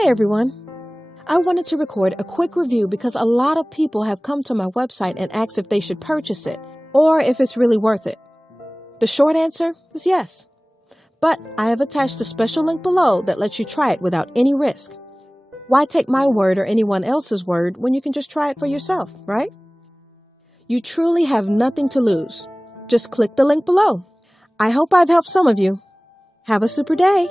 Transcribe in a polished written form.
Hey everyone! I wanted to record a quick review because a lot of people have come to my website and asked if they should purchase it or if it's really worth it. The short answer is yes. But I have attached a special link below that lets you try it without any risk. Why take my word or anyone else's word when you can just try it for yourself, right? You truly have nothing to lose. Just click the link below. I hope I've helped some of you. Have a super day!